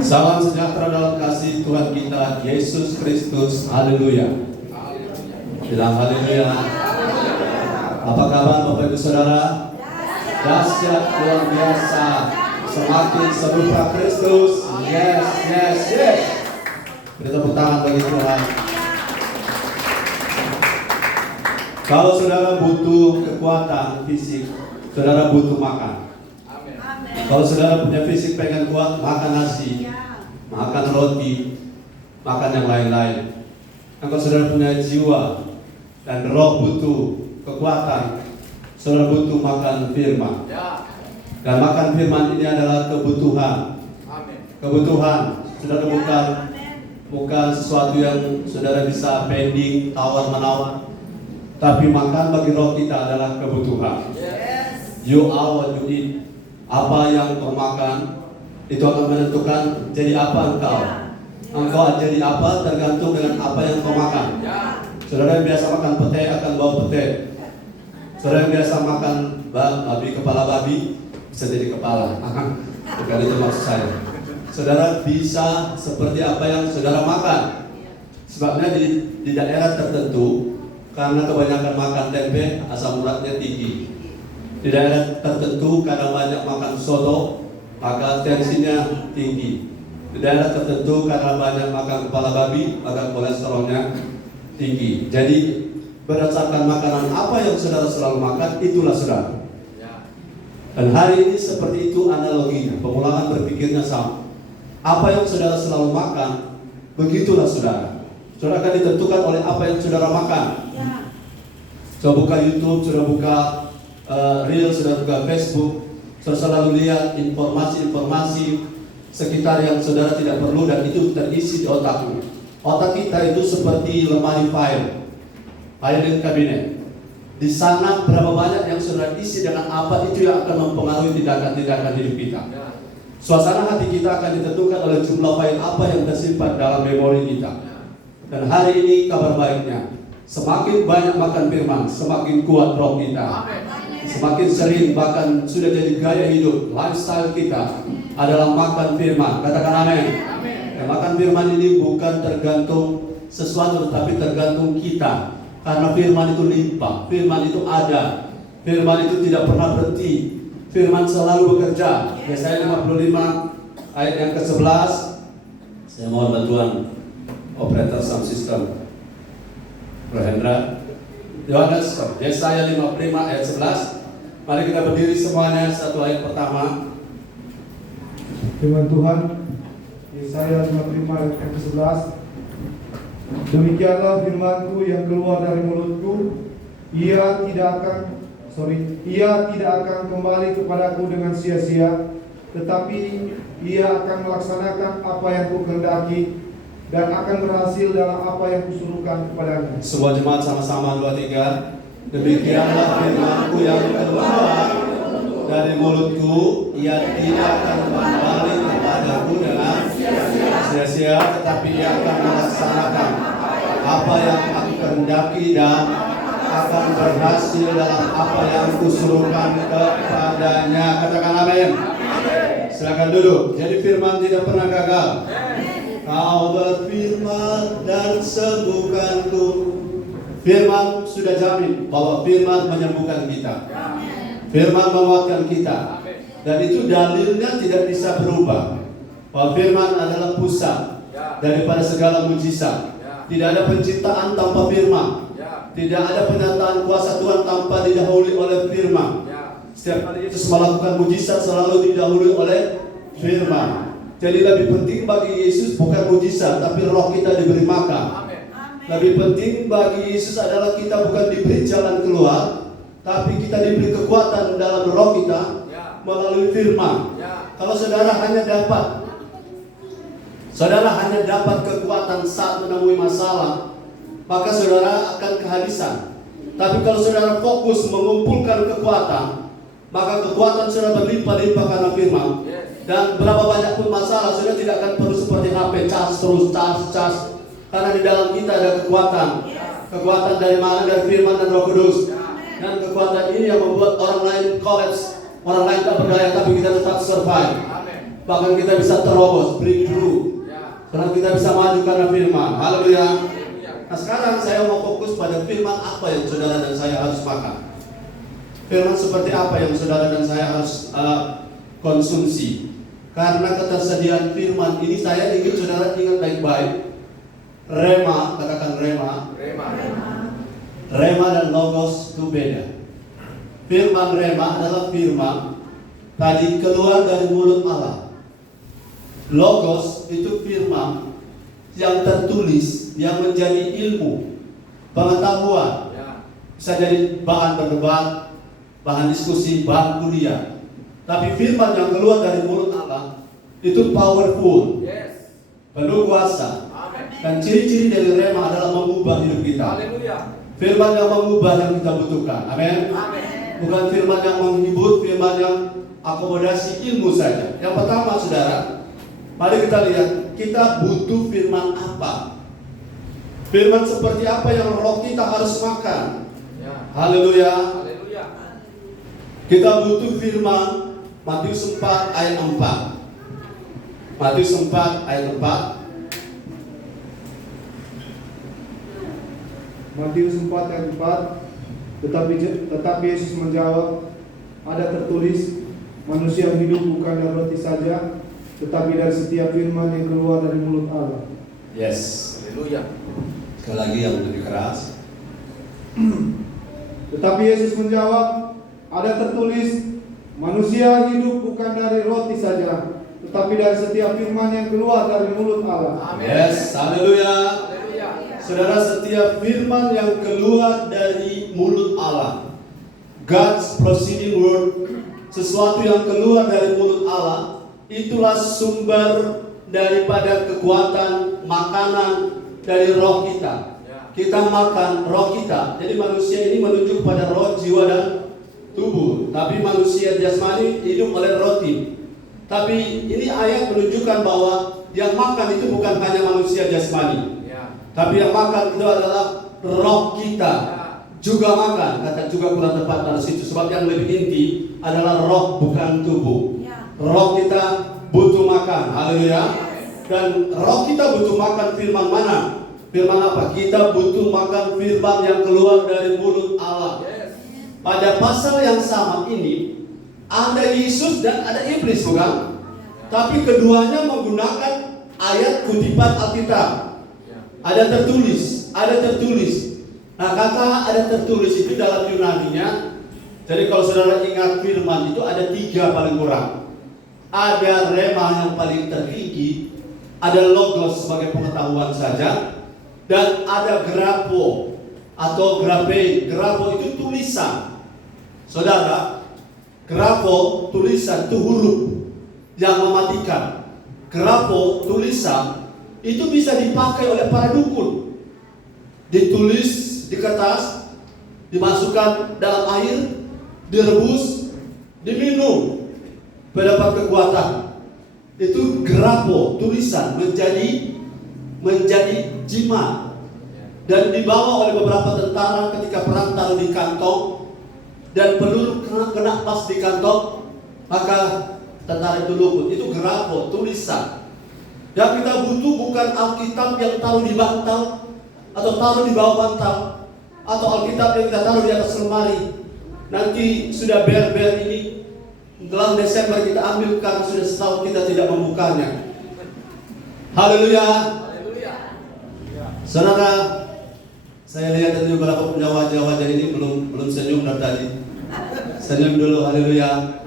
Salam sejahtera dalam kasih Tuhan kita Yesus Kristus. Haleluya. Bilang haleluya. Apa kabar Bapak Ibu Saudara? Dahsyat, luar biasa. Semakin serupa Kristus. Yes, yes, yes. Beri tepuk tangan bagi Tuhan. Kalau saudara butuh kekuatan fisik, saudara butuh makan. Kalau saudara punya fisik pengen kuat, makan nasi, makan roti, makan yang lain-lain. Kalau saudara punya jiwa dan roh butuh kekuatan, saudara butuh makan firman. Dan makan firman ini adalah kebutuhan. Kebutuhan, saudara, bukan sesuatu yang saudara bisa pending, tawar-menawar. Tapi makan bagi roh kita adalah kebutuhan. You are what you eat. Apa yang kau makan itu akan menentukan jadi apa engkau. Engkau jadi apa tergantung dengan apa yang kau makan. Saudara yang biasa makan pete akan bau pete. Saudara yang biasa makan kepala babi bisa jadi kepala. Bukan itu maksud saya. Saudara bisa seperti apa yang saudara makan. Sebabnya di daerah tertentu, karena kebanyakan makan tempe, asam uratnya tinggi. Di daerah tertentu karena banyak makan soto, maka tensinya tinggi. Di daerah tertentu karena banyak makan kepala babi, maka kolesterolnya tinggi. Jadi berdasarkan makanan apa yang saudara selalu makan, itulah saudara. Dan hari ini seperti itu analoginya, pengulangan berpikirnya sama. Apa yang saudara selalu makan, begitulah saudara. Saudara akan ditentukan oleh apa yang saudara makan. Coba buka YouTube, saudara buka Reel, saudara buka Facebook, saudara selalu lihat informasi-informasi sekitar yang saudara tidak perlu dan itu terisi di otakmu. Otak kita itu seperti lemari filing kabinet. Di sana berapa banyak yang saudara isi dengan apa, itu yang akan mempengaruhi tindakan-tindakan hidup kita. Suasana hati kita akan ditentukan oleh jumlah file apa yang tersimpan dalam memori kita. Dan hari ini kabar baiknya, semakin banyak makan firman, semakin kuat roh kita. Semakin sering, bahkan sudah jadi gaya hidup, lifestyle kita adalah makan firman. Katakan amin. Dan makan firman ini bukan tergantung sesuatu, tetapi tergantung kita. Karena firman itu limpah, firman itu ada, firman itu tidak pernah berhenti, firman selalu bekerja. Yesaya 55 ayat yang ke-11. Saya mohon bantuan operator sound system Rohendra. Yohanes, Yesaya 55 ayat 11. Mari kita berdiri semuanya, satu ayat pertama. Firman Tuhan, Yesaya 55 ayat yang ke-11. Demikianlah firman-Ku yang keluar dari mulutku, ia tidak akan kembali kepadaku dengan sia-sia, tetapi ia akan melaksanakan apa yang Ku kehendaki dan akan berhasil dalam apa yang Kusuruhkan kepadanya. Sebuah jemaat sama-sama 2-3. Demikianlah firman-Ku yang keluar dari mulutku, ia tidak akan kembali kepadaku dengan sia-sia, tetapi ia akan melaksanakan apa yang Aku kehendaki dan akan berhasil dalam apa yang Kusuruhkan kepadanya. Katakan amin. Silakan duduk. Jadi firman tidak pernah gagal. Kau berfirman dan sembuhkanku. Firman sudah jamin bahwa firman menyembuhkan kita. Firman menguatkan kita. Dan itu dalilnya tidak bisa berubah. Bahwa firman adalah pusat daripada segala mujizat. Tidak ada penciptaan tanpa firman. Tidak ada penyataan kuasa Tuhan tanpa didahului oleh firman. Setiap kali Yesus melakukan mujizat selalu didahului oleh firman. Jadi lebih penting bagi Yesus bukan mujizat, tapi roh kita diberi makan. Lebih penting bagi Yesus adalah kita bukan diberi jalan keluar, tapi kita diberi kekuatan dalam roh kita melalui firman. Kalau saudara hanya dapat kekuatan saat menemui masalah, maka saudara akan kehabisan. Tapi kalau saudara fokus mengumpulkan kekuatan, maka kekuatan saudara berlimpah-limpah karena firman. Dan berapa banyak pun masalah, saudara tidak akan perlu seperti HP charge. Karena di dalam kita ada kekuatan. Kekuatan dari mana? Dari firman dan Roh Kudus. Dan kekuatan ini yang membuat orang lain collapse, orang lain tak berdaya, tapi kita tetap survive. Bahkan kita bisa terobos, breakthrough. Karena kita bisa maju karena firman. Haleluya. Nah sekarang saya mau fokus pada firman apa yang saudara dan saya harus makan. Firman seperti apa yang saudara dan saya harus konsumsi. Karena ketersediaan firman ini saya ingin saudara ingat baik-baik. Rema, katakan rema. Rema dan logos itu beda. Firman rema adalah firman tadi keluar dari mulut Allah. Logos itu firman yang tertulis, yang menjadi ilmu, pengetahuan. Bisa jadi bahan berdebat, bahan diskusi, bahan kuliah. Tapi firman yang keluar dari mulut Allah itu powerful, penuh kuasa. Dan ciri-ciri dari rema adalah mengubah hidup kita. Firman yang mengubah yang kita butuhkan. Amin. Bukan firman yang menghibur, firman yang akomodasi ilmu saja. Yang pertama saudara, mari kita lihat kita butuh firman apa. Firman seperti apa yang roh kita harus makan. Haleluya. Kita butuh firman Matius 4 ayat 4. Matius 4 ayat 4. Matius 4 ayat 4. Tetapi Yesus menjawab, ada tertulis, manusia hidup bukan dari roti saja, tetapi dari setiap firman yang keluar dari mulut Allah. Yes. Haleluya. Sekali lagi yang lebih keras. Tetapi Yesus menjawab, ada tertulis, manusia hidup bukan dari roti saja, tetapi dari setiap firman yang keluar dari mulut Allah. Amin. Yes. Haleluya. Saudara, setiap firman yang keluar dari mulut Allah, God's proceeding word, sesuatu yang keluar dari mulut Allah, itulah sumber daripada kekuatan makanan dari roh kita. Kita makan roh kita. Jadi manusia ini menunjuk pada roh, jiwa dan tubuh. Tapi manusia jasmani hidup oleh roti. Tapi ini ayat menunjukkan bahwa yang makan itu bukan hanya manusia jasmani. Tapi yang makan itu adalah roh kita juga makan. Kata juga kurang tepat pada situ. Sebab yang lebih inti adalah roh bukan tubuh. Roh kita butuh makan. Haleluya. Dan roh kita butuh makan firman mana? Firman apa? Kita butuh makan firman yang keluar dari mulut Allah. Pada pasal yang sama ini ada Yesus dan ada iblis, bukan? Tapi keduanya menggunakan ayat kutipan Alkitab. Ada tertulis. Nah, kata ada tertulis itu dalam Yunaninya. Jadi kalau saudara ingat firman itu ada 3 paling kurang. Ada rema yang paling tertinggi, ada logos sebagai pengetahuan saja, dan ada grapo atau grape. Grapo itu tulisan. Saudara, grapo tulisan itu huruf yang mematikan. Grapo tulisan itu bisa dipakai oleh para dukun. Ditulis di kertas, dimasukkan dalam air, direbus, diminum, mendapat kekuatan. Itu grapo, tulisan menjadi jimat dan dibawa oleh beberapa tentara ketika perang, taruh di kantong, dan peluru kena pas di kantong, maka tentara itu luput. Itu grapo, tulisan. Yang kita butuh bukan Alkitab yang taruh di bantal atau taruh di bawah bantal, atau Alkitab yang kita taruh di atas lemari. Nanti sudah ber-ber ini dalam Desember kita ambil karena sudah setahun kita tidak membukanya. Haleluya. Saudara, saya lihat ada beberapa punya wajah-wajah ini belum senyum dari tadi. Senyum dulu, haleluya.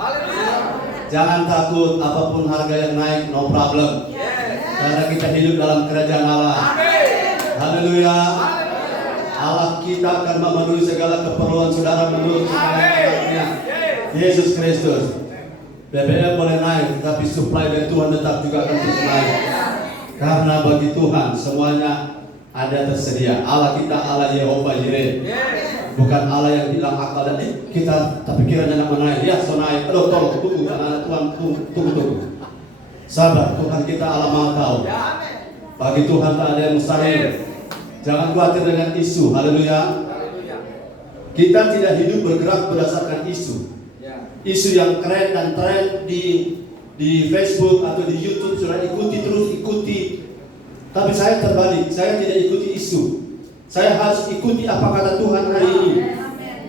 Jangan takut apapun harga yang naik, no problem. Karena kita hidup dalam kerajaan Allah. Haleluya. Allah kita akan memenuhi segala keperluan saudara menurut anaknya Yesus Kristus. BBM boleh naik, tapi supply dari Tuhan tetap juga akan terus naik. Karena bagi Tuhan semuanya ada tersedia. Allah kita Allah Yehova Jireh. Bukan Allah yang bilang akal dan kita tapi kiranya nak menaik. Ya, so naik. Aduh, tolong tunggu karena Tuhan tunggu. Sabar, Tuhan kita Allah Maha tahu. Bagi Tuhan tak ada yang mustahil. Jangan khawatir dengan isu. Haleluya. Kita tidak hidup bergerak berdasarkan isu. Isu yang keren dan tren di di Facebook atau di YouTube, saudara ikuti. Tapi saya terbalik, saya tidak ikuti isu. Saya harus ikuti apa kata Tuhan hari ini.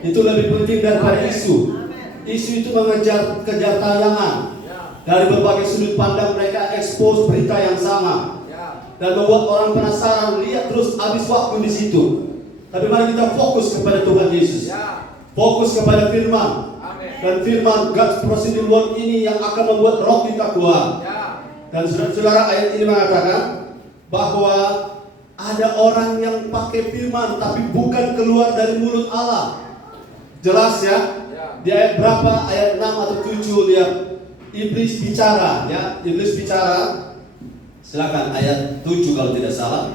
Itu lebih penting daripada isu. Isu itu kejar tayangan. Dari berbagai sudut pandang mereka expose berita yang sama dan membuat orang penasaran, lihat terus habis waktu di situ. Tapi mari kita fokus kepada Tuhan Yesus. Fokus kepada firman. Dan firman God's Proceeding Word ini yang akan membuat roh kita kuat. Dan saudara-saudara, ayat ini mengatakan bahwa ada orang yang pakai firman tapi bukan keluar dari mulut Allah. Jelas ya? Di ayat berapa? Ayat 6 atau 7 lihat. Iblis bicara, ya, iblis bicara. Silakan ayat 7 kalau tidak salah.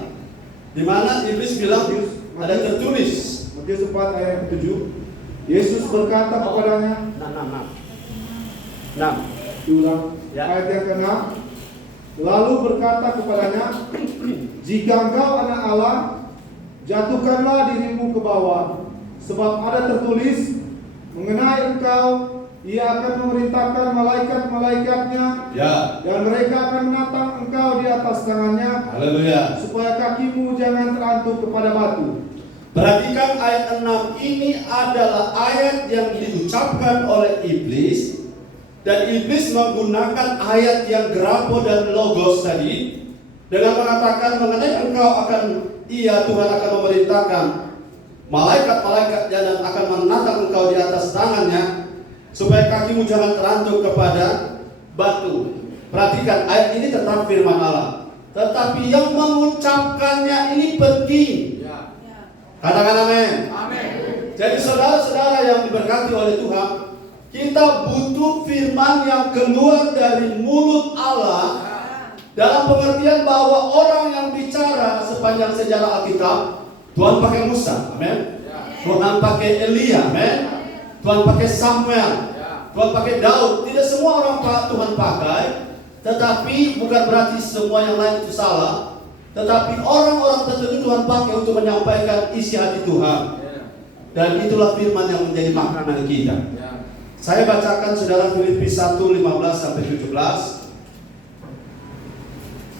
Di mana iblis bilang ada tertulis. Matius 4 ayat 7. Yesus berkata kepadanya, 6. diulang, Ya. ayat yang ke-6. Lalu berkata kepadanya, jika engkau anak Allah, jatuhkanlah dirimu ke bawah, sebab ada tertulis mengenai engkau, Ia akan memerintahkan malaikat-malaikatnya, dan mereka akan menatang engkau di atas tangannya, Haleluya. supaya kakimu jangan terantuk kepada batu. Perhatikan ayat 6 ini adalah ayat yang diucapkan oleh iblis, dan iblis menggunakan ayat yang grapo dan logos tadi dengan mengatakan mengenai engkau akan Tuhan akan memerintahkan malaikat-malaikatnya dan akan menatang engkau di atas tangannya, supaya kakimu jangan terantuk kepada batu. Perhatikan ayat ini tentang firman Allah, tetapi yang mengucapkannya ini penting. Katakan amin. Jadi saudara-saudara yang diberkati oleh Tuhan, kita butuh firman yang keluar dari mulut Allah, dalam pengertian bahwa orang yang bicara sepanjang sejarah Alkitab, Tuhan pakai Musa, amin. Tuhan pakai Elia, amin. Tuhan pakai Samuel, Tuhan pakai Daud. Tidak semua orang Tuhan pakai, tetapi bukan berarti semua yang lain itu salah. Tetapi orang-orang tertentu Tuhan pakai untuk menyampaikan isi hati Tuhan. Dan itulah firman yang menjadi makanan kita. Saya bacakan saudara Filipi 1:15-17.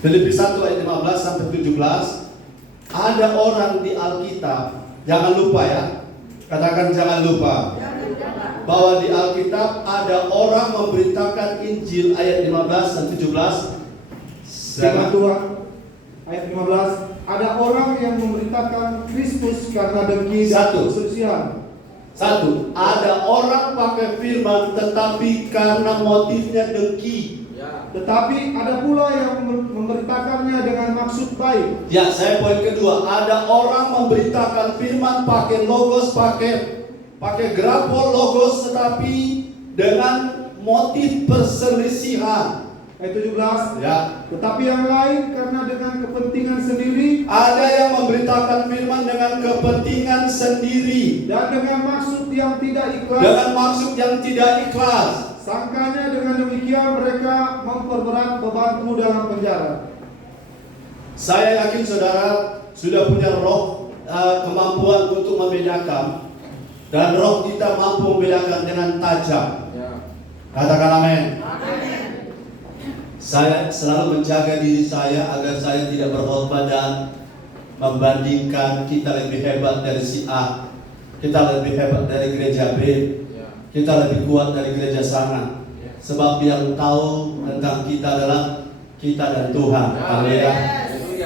Filipi 1 ayat 15-17. Ada orang di Alkitab, jangan lupa ya. Katakan jangan lupa. Bahwa di Alkitab ada orang memberitakan Injil, ayat 15 dan 17. Firman Tuhan ayat 15, ada orang yang memberitakan Kristus karena dengki dan perselisihan. Satu, ada orang pakai firman tetapi karena motifnya dengki. Tetapi ada pula yang memberitakannya dengan maksud baik. Ya, saya poin kedua, ada orang memberitakan firman pakai logos, pakai grafol logos, tetapi dengan motif perselisihan. Ayat 17. Ya. Tetapi yang lain karena dengan kepentingan sendiri. Ada yang memberitakan firman dengan kepentingan sendiri Dan dengan maksud yang tidak ikhlas. Dengan maksud yang tidak ikhlas. Sangkanya dengan demikian mereka memperberat bebanku dalam penjara. Saya yakin saudara sudah punya roh kemampuan untuk membedakan. Dan roh kita mampu membedakan dengan tajam. Katakan amin. Saya selalu menjaga diri saya agar saya tidak berkhotbah dan membandingkan kita lebih hebat dari si A, kita lebih hebat dari gereja B, kita lebih kuat dari gereja sana. Sebab yang tahu tentang kita adalah kita dan Tuhan. Haleluya.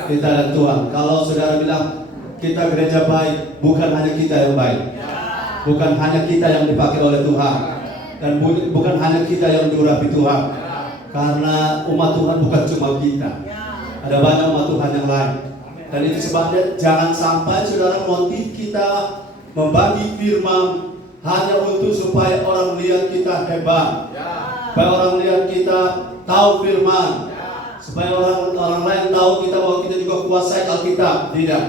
Kita dan Tuhan. Kalau saudara bilang kita gereja baik, bukan hanya kita yang baik, bukan hanya kita yang dipakai oleh Tuhan, dan bukan hanya kita yang diurapi Tuhan. Karena umat Tuhan bukan cuma kita, ada banyak umat Tuhan yang lain. Dan itu sebabnya jangan sampai saudara motif kita membagi firman hanya untuk supaya orang lihat kita hebat, supaya orang lihat kita tahu firman, supaya orang lain tahu kita bahwa kita juga kuasai Alkitab. Tidak.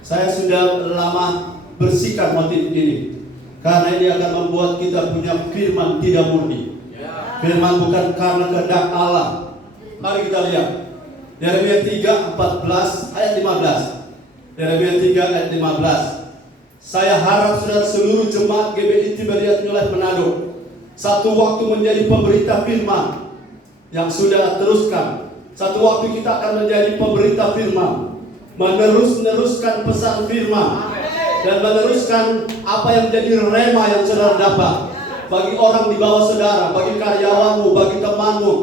Saya sudah lama bersihkan motif ini, karena ini akan membuat kita punya firman tidak murni. Firman bukan karena kehendak Allah. Mari kita lihat Yeremia 3:14 ayat 15. Yeremia 3 ayat 15. Saya harap saudara seluruh jemaat GBI Tiberias New Life Manado satu waktu menjadi pemberita firman. yang sudah teruskan. Satu waktu kita akan menjadi pemberita firman, meneruskan pesan firman, dan meneruskan apa yang menjadi rema yang saudara dapat bagi orang di bawah saudara, bagi karyawanmu, bagi temanmu.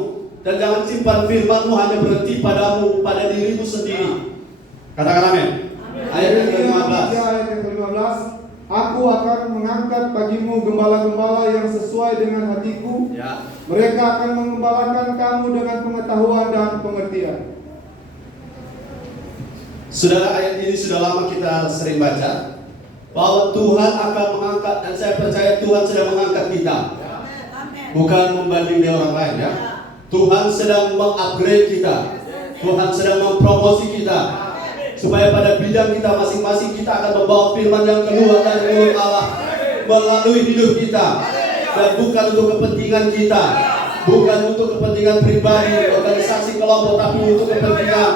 Dan jangan simpan firmanmu hanya berhenti padamu, pada dirimu sendiri. Katakan amin. Ayat yang ke-15. Ayat yang ke-15. Aku akan mengangkat bagimu gembala-gembala yang sesuai dengan hatiku. Ya. Mereka akan mengembalakan kamu dengan pengetahuan dan pengertian. Saudara, ayat ini sudah lama kita sering baca, bahwa Tuhan akan mengangkat, dan saya percaya Tuhan sedang mengangkat kita. Bukan membanding dengan orang lain, ya. Tuhan sedang mengupgrade kita. Tuhan sedang mempromosi kita, supaya pada bidang kita masing-masing kita akan membawa firman yang keluar dari mulut Allah melalui hidup kita. Dan bukan untuk kepentingan kita, bukan untuk kepentingan pribadi, organisasi, kelompok, tapi untuk kepentingan.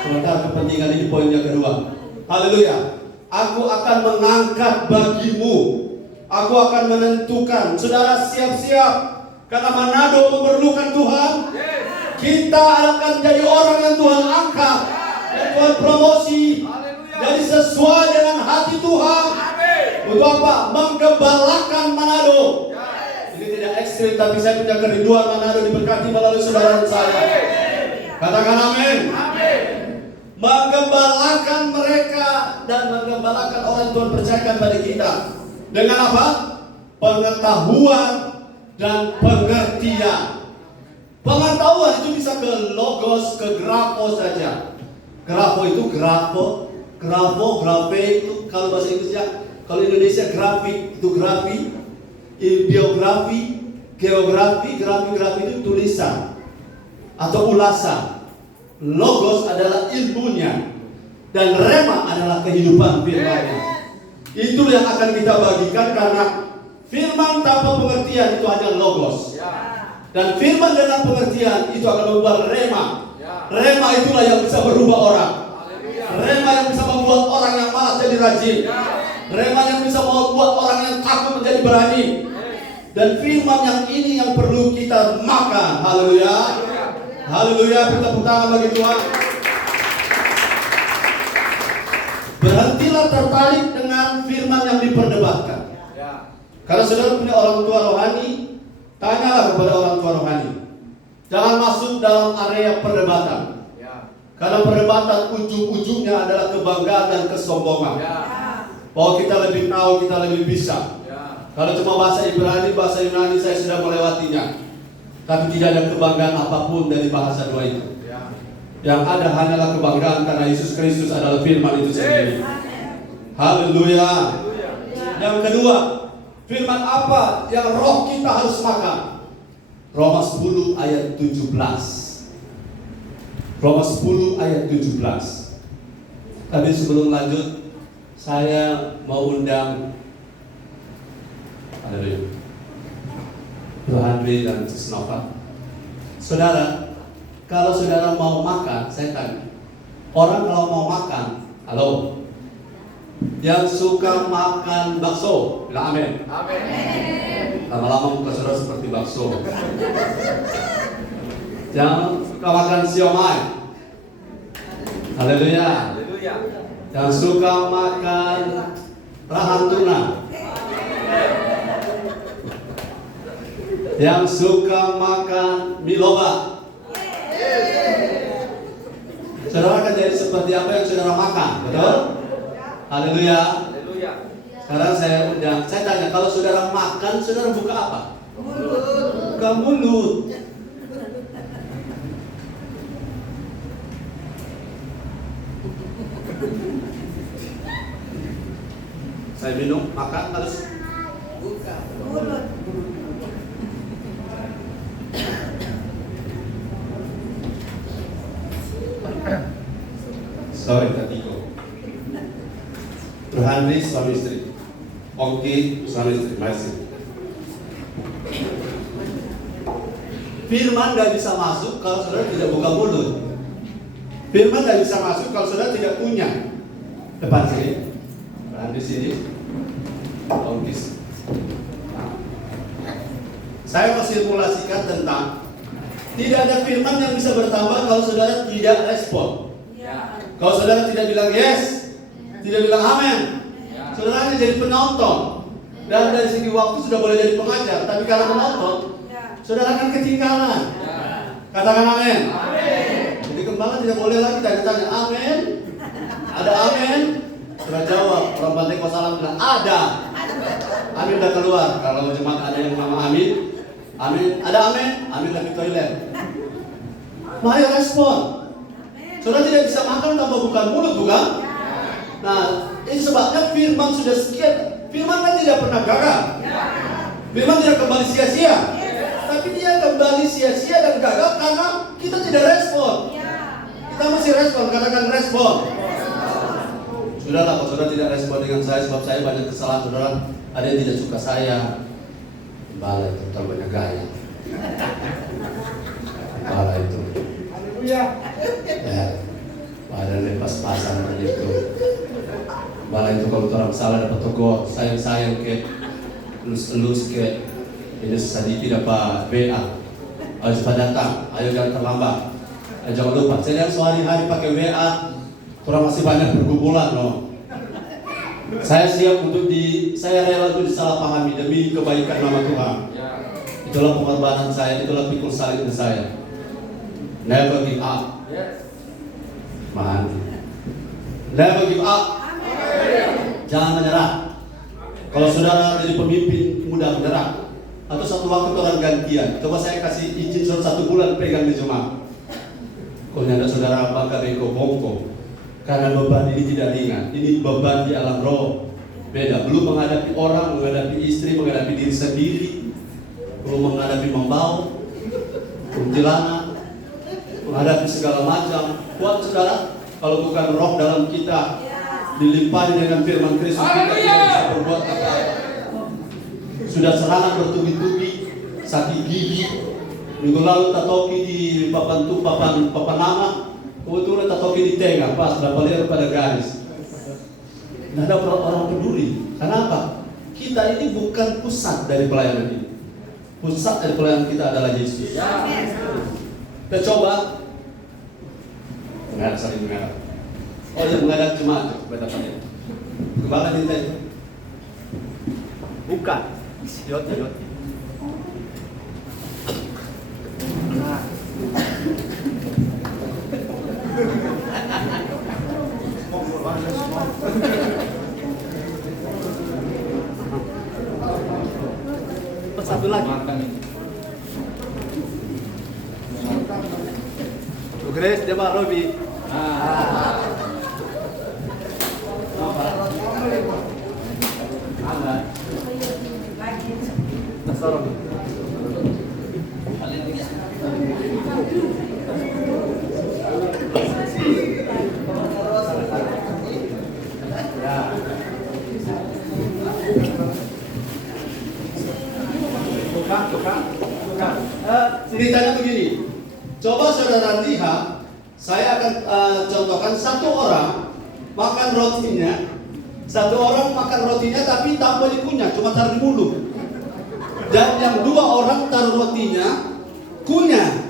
Sementara kepentingan ini poin yang kedua. Haleluya. Aku akan mengangkat bagimu. Aku akan menentukan. Saudara, siap-siap, karena Manado memerlukan Tuhan. Kita akan jadi orang yang Tuhan angkat dan Tuhan promosi. Jadi sesuai dengan hati Tuhan. Untuk apa? Menggembalakan Manado. Ini tidak ekstrim, tapi saya punya kerinduan Manado diberkati melalui saudara dan saya. Katakan amin. Menggembalakan mereka dan menggembalakan orang yang Tuhan percayakan pada kita. Dengan apa? Pengetahuan dan pengertian. Pengetahuan itu bisa ke logos, ke grafo saja. Grafo itu grafo, grafe itu kalau bahasa Inggrisnya, kalau Indonesia grafik itu grafi, biografi, geografi, grafi itu tulisan atau ulasan. Logos adalah ilmunya, dan rema adalah kehidupan firman-Nya. Itulah yang akan kita bagikan, karena firman tanpa pengertian itu hanya logos. Dan firman dengan pengertian itu akan membuat rema. Rema itulah yang bisa berubah orang. Rema yang bisa membuat orang yang malas jadi rajin. Rema yang bisa membuat orang yang takut menjadi berani. Dan firman yang ini yang perlu kita makan. Haleluya. Haleluya, tepuk tangan bagi Tuhan. Berhentilah tertarik dengan firman yang diperdebatkan. Karena saudara punya orang tua rohani, tanyalah kepada orang tua rohani. Jangan masuk dalam area perdebatan. Karena perdebatan ujung-ujungnya adalah kebanggaan dan kesombongan. Bahwa kita lebih tahu, kita lebih bisa. Kalau cuma bahasa Ibrani, bahasa Yunani saya sudah melewatinya. Tapi tidak ada kebanggaan apapun dari bahasa dua itu. Yang ada hanyalah kebanggaan karena Yesus Kristus adalah firman itu sendiri. Haleluya. Yang kedua, firman apa yang roh kita harus makan? Roma 10 ayat 17. Roma 10 ayat 17. Tapi sebelum lanjut, saya mau undang Yohandri dan Cisnova. Saudara, kalau saudara mau makan, saya tanya, orang kalau mau makan, halo, yang suka makan bakso, bilang amin. Amin. Lama-lama muka saudara seperti bakso. Yang suka makan siomay, haleluya. Yang suka makan rahang tuna, yang suka makan miloba. Saudara akan jadi seperti apa yang saudara makan, betul? Haleluya. Sekarang saya tanya, kalau saudara makan, saudara buka apa? Buka mulut. Saya minum, makan, harus buka mulut. Sorry, Tatiko. Rohandri suami istri, Ongki suami istri, masih. Firman gak bisa masuk kalau saudara tidak buka mulut. Firman gak bisa masuk kalau saudara tidak punya. Depan sini, Rohandri sini, Ongki. Saya mau simulasikan tentang Tidak ada firman yang bisa bertambah kalau saudara tidak respon. Kalau saudara tidak bilang yes, tidak bilang amin, saudara hanya jadi penonton. Dan dari segi waktu sudah boleh jadi pengajar, tapi kalau menonton, saudara akan ketinggalan. Katakan amin. Jadi gembala tidak boleh lagi tanya amin. Ada amin? Sudah jawab. Orang Pantai Kosalam bilang ada. Amin udah keluar. Kalau jemaat ada yang nama amin, amin. Ada amin? Amin lagi toilet. Mari respon. Saudara tidak bisa makan tanpa buka mulut, bukan? Nah, ini sebabnya firman sudah sekian. Firman kan tidak pernah gagal. Firman tidak kembali sia-sia. Tapi dia kembali sia-sia dan gagal karena kita tidak respon. Kita mesti respon, katakan respon. Sudahlah, kalau saudara tidak respon dengan saya, sebab saya banyak kesalahan saudara. Ada yang tidak suka saya. Bala itu terlalu banyak gaya. Bala itu. Ya, pada lepas-pasan itu. Bala itu kalau orang salah dapat tegur, sayang-sayang ke, elus-elus ke. Ini sedikit dapat BA. Ayo cepat datang, ayo jangan terlambat. Jangan lupa, saya sehari-hari pakai WA, kurang masih banyak bergumulan loh. Saya siap untuk saya rela untuk disalahpahami demi kebaikan nama Tuhan. Itulah pengorbanan saya, itulah pikul salib saya. Never give up. Man. Never give up. Jangan menyerah. Kalau saudara jadi pemimpin mudah menyerah. Atau satu waktu orang gantian. Coba saya kasih izin 1 bulan pegang di jemaat. Kalau ada saudara apakah beko bongko? Karena beban ini tidak ringan. Ini beban di alam roh. Beda. Belum menghadapi orang, menghadapi istri, menghadapi diri sendiri. Belum menghadapi membau, kuntilanak, menghadapi segala macam. Buat saudara, kalau bukan roh dalam kita dilimpahi dengan firman Kristus, kita tidak bisa berbuat apa-apa. Sudah serangan bertubi-tubi, sakit gigi. Minggu lalu tatoki di papan nama, kebetulan tatoki di tengah, pas berapa lihat pada garis. Tidak ada orang peduli. Kenapa? Kita ini bukan pusat dari pelayanan ini. Pusat dari pelayanan kita adalah Yesus. Kita coba menghadap saling menghadap. Oh ya, menghadap jemaat. Betapanya. Kembali minta itu. Bukan. Yoti. Satu lagi. Grace, dia Pak Robi. Ceritanya begini. Coba saudara lihat, saya akan contohkan satu orang makan rotinya, tapi tanpa dikunyah, cuma taruh di mulut. Dan yang 2 orang taruh rotinya, kunyah.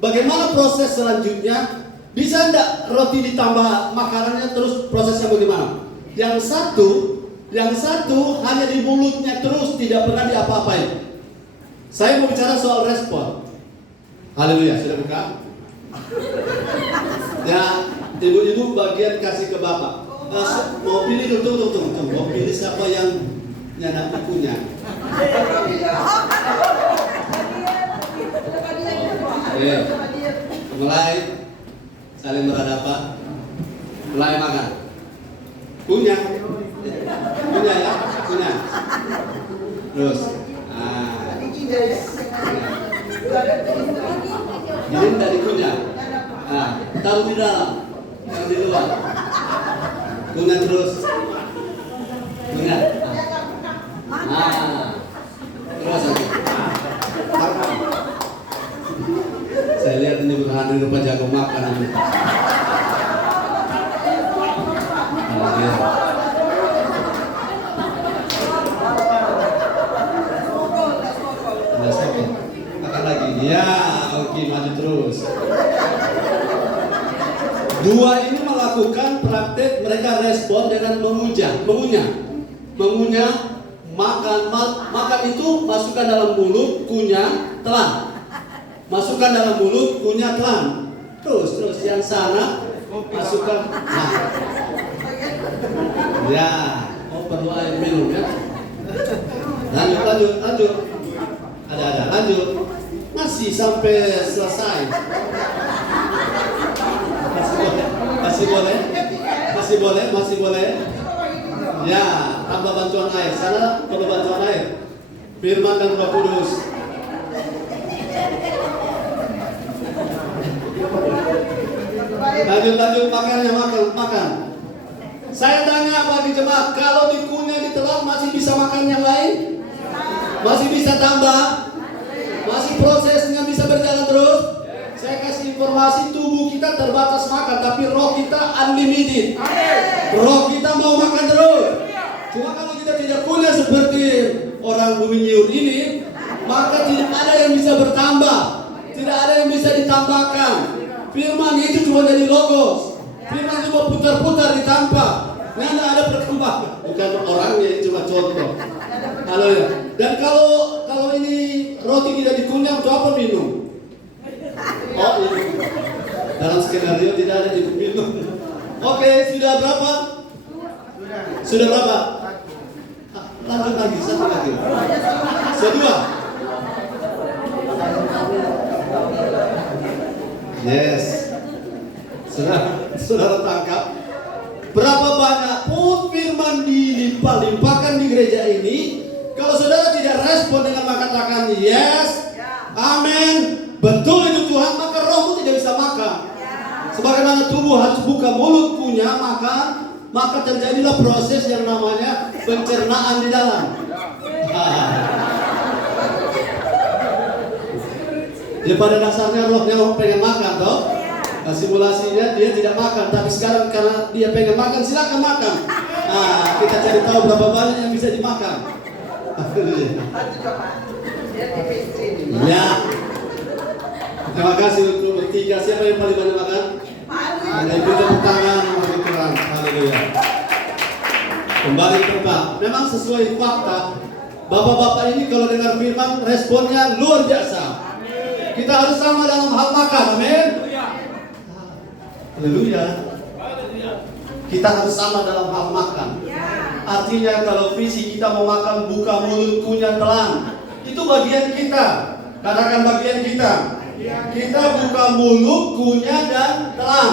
Bagaimana proses selanjutnya? Bisa enggak roti ditambah makanannya terus prosesnya bagaimana? Yang satu hanya di mulutnya terus, tidak pernah diapa-apain. Saya mau bicara soal respon. Haleluya, sudah buka? Ya, ibu-ibu bagian kasih ke bapak. Mau pilih tunggu. Mau pilih siapa yang nyanak punya? Mulai saling berhadapan, mulai makan. Punya ya, punya. Terus, ini dari kunyah. Taruh di dalam, taruh di luar. Kunyah terus. Kunyah. Terus lagi. Saya lihat ini bukan lupa jago makan ini. Makan lagi. Ya, Oke, maju terus. Dua ini melakukan praktek, mereka respon dengan mengunyah, makan itu masukkan dalam mulut, kunyah, telan. Masukkan dalam mulut, kunyah, telan. Terus yang sana masukkan. Nah. Ya, perlu air minum ya. Lanjut. Ada, lanjut. Masih sampai selesai. Masih boleh. Ya, tambah bantuan air. Sana perlu bantuan air. Firman dan Roh Kudus. Lanjut, makan. Saya tanya bagi jemaat, kalau dikunyah ditelan masih bisa makan yang lain? Masih bisa tambah? Masih prosesnya bisa berjalan terus? Saya kasih informasi, tubuh kita terbatas makan, tapi roh kita unlimited. Roh kita mau makan terus. Cuma kalau kita tidak kunyah seperti orang Bumi Nyiur ini, maka tidak ada yang bisa bertambah, tidak ada yang bisa ditambahkan. Firman itu cuma dari logos. Firman cuma putar-putar ditampak. Nah, ada perkembangan. Bukan orangnya, cuma contoh. Halo ya. Dan kalau ini roti tidak dikunyah, untuk apa minum? Oh, ini. Dalam skenario tidak ada minum. Oke, sudah berapa? Sudah berapa? Lanjut lagi, satu lagi. Kedua. Yes. Saudara tangkap berapa banyak pun firman dilimpah-limpahkan di gereja ini. Kalau saudara tidak respon dengan mengatakan yes, amin, betul itu Tuhan, maka rohmu tidak bisa makan. Sebagaimana tubuh harus buka mulut kunyah makan, maka terjadilah proses yang namanya pencernaan di dalam. Ya pada dasarnya rohnya pengen makan toh. Nah, simulasinya dia tidak makan, tapi sekarang karena dia pengen makan, silakan makan. Nah, kita cari tahu berapa banyak yang bisa dimakan. Ya. Terima kasih untuk bertiga. Siapa yang paling banyak makan? Ada ibu tepuk tangan untuk Tuhan. Haleluya. Kembali ke tempat. Memang sesuai fakta. Bapak-bapak ini kalau dengar firman responnya luar biasa. Kita harus sama dalam hal makan. Amin. Haleluya. Kita harus sama dalam hal makan. Artinya kalau visi kita mau makan, buka mulut, kunyah, telan. Itu bagian kita. Katakan bagian kita. Kita buka mulut, kunyah, dan telan.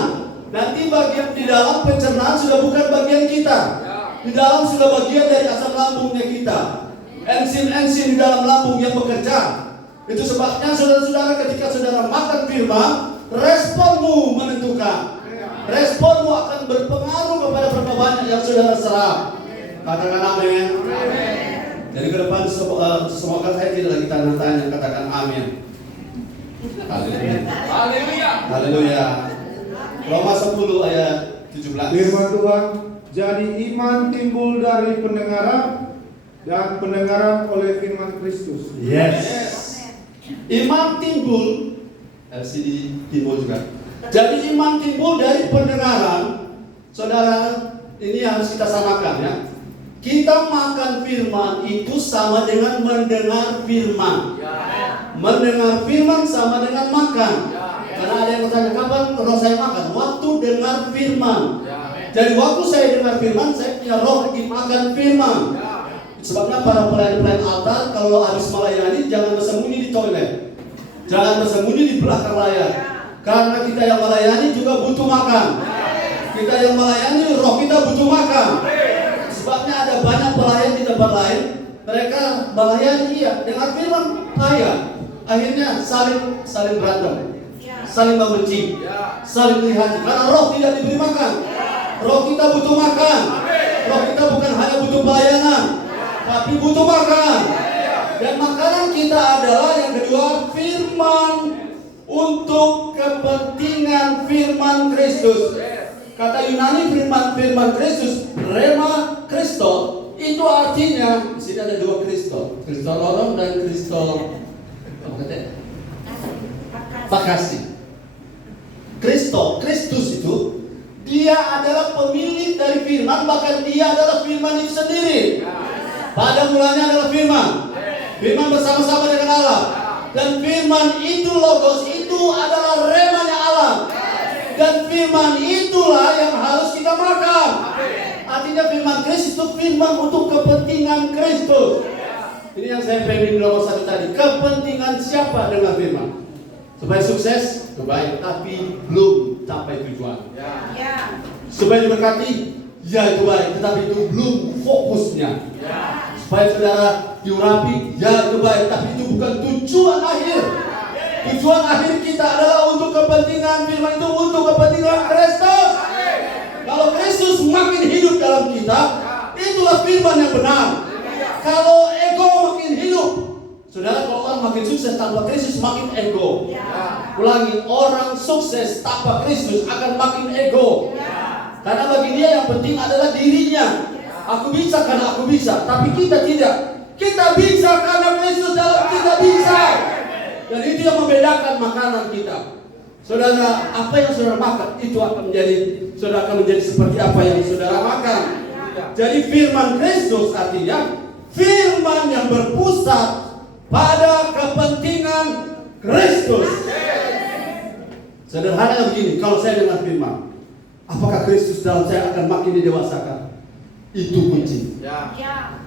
Nanti bagian di dalam pencernaan sudah bukan bagian kita. Di dalam sudah bagian dari asam lambungnya kita. Enzim-enzim di dalam lambung yang bekerja. Itu sebabnya saudara-saudara ketika saudara makan firman, responmu menentukan. Responmu akan berpengaruh kepada berapa banyak yang saudara serap. Katakan amin. Jadi ke depan semoga saya tidak lagi tanya-tanya, katakan amin. Haleluya. Roma 10 ayat 17. Firman Tuhan, jadi iman timbul dari pendengaran dan pendengaran oleh firman Kristus. Yes. Iman timbul, LCD timbul juga. Jadi iman timbul dari pendengaran. Saudara, ini harus kita samakan ya. Kita makan firman itu sama dengan mendengar firman. Mendengar firman sama dengan makan. Karena ada yang bertanya, kapan roh saya makan? Waktu dengar firman. Jadi waktu saya dengar firman, saya punya roh lagi makan firman. Sebabnya para pelayan-pelayan altar kalau habis melayani jangan bersembunyi di toilet, jangan bersembunyi di belakang layar. Karena kita yang melayani juga butuh makan. Kita yang melayani roh kita butuh makan. Sebabnya ada banyak pelayan di tempat lain, mereka melayani dengar firman akhirnya saling berantem, saling membenci, saling melihat. Karena roh tidak diberi makan. Roh kita butuh makan. Roh kita bukan hanya butuh pelayanan, tapi butuh makan. Dan makanan kita adalah yang kedua, firman untuk kepentingan firman Kristus. Kata Yunani firman Kristus, rema Kristo, itu artinya di sini ada dua Kristo, Kristoloron dan Kristo Makasih. Kristus itu dia adalah pemilik dari firman, bahkan dia adalah firman itu sendiri. Pada mulanya adalah firman. Firman bersama-sama dengan Allah. Dan firman itu logos, itu adalah remanya Allah. Dan firman itulah yang harus kita makan. Artinya firman Kristus itu firman untuk kepentingan Kristus. Ini yang saya pengen nomor satu tadi. Kepentingan siapa dengan firman? Supaya sukses, baik, tapi belum sampai tujuan. Supaya diberkati, ya itu baik, tetapi itu belum fokusnya. Supaya saudara diurapi, ya itu baik, tapi itu bukan tujuan akhir. Tujuan akhir kita adalah untuk kepentingan firman itu, untuk kepentingan Kristus. Kalau Kristus makin hidup dalam kita, itulah firman yang benar. Kalau ego makin hidup, saudara, kalau orang makin sukses tanpa Kristus makin ego. Ulangi, orang sukses tanpa Kristus akan makin ego. Karena bagi dia yang penting adalah dirinya. Aku bisa karena aku bisa, tapi kita tidak. Kita bisa karena Kristus dalam kita bisa. Dan itu yang membedakan makanan kita. Saudara, apa yang saudara makan itu akan menjadi, saudara akan menjadi seperti apa yang saudara makan. Jadi firman Kristus artinya firman yang berpusat pada kepentingan Kristus. Sederhana begini, kalau saya dengar firman, apakah Kristus dalam saya akan makin didewasakan? Itu kunci.